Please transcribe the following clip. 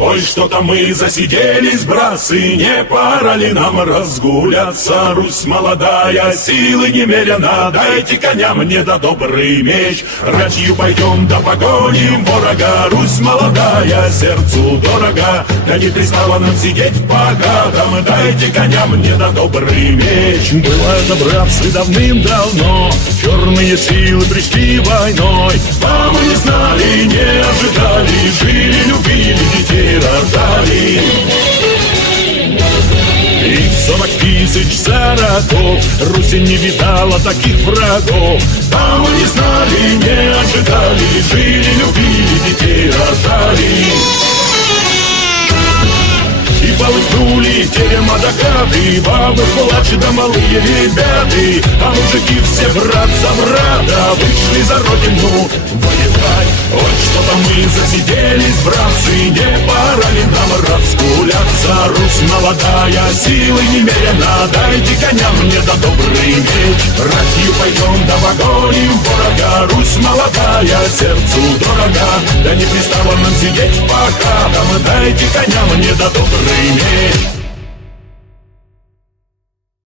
Ой, что-то мы засиделись, братцы, не пора ли нам разгуляться? Русь молодая, силы немерено, дайте коня мне да добрый меч. Рачью пойдем да погоним ворога, Русь молодая, сердцу дорога. Да не пристало нам сидеть по гадам, дайте коня мне да добрый меч. Было это, братцы, давным-давно, черные силы пришли войной. А мы не знали, не ожидали, жили, любили, детей рождали. И 40 тысяч за родов Руси не видала таких врагов. А мы не знали, не ожидали, жили, любили, детей рождали. И полыхнули терема до хаты, бабы, плачь да малые ребята. А мужики все брат за брата вышли за родину воевать. Ой, что-то мы засиделись, братцы, не пора ли нам разгуляться? Русь молодая, силы немерено, дайте коня мне да добрый меч. Ратью пойдем да погоним ворога, Русь молодая, сердцу дорога. Да не пристало нам сидеть по хатам, дайте коня мне да добрый меч.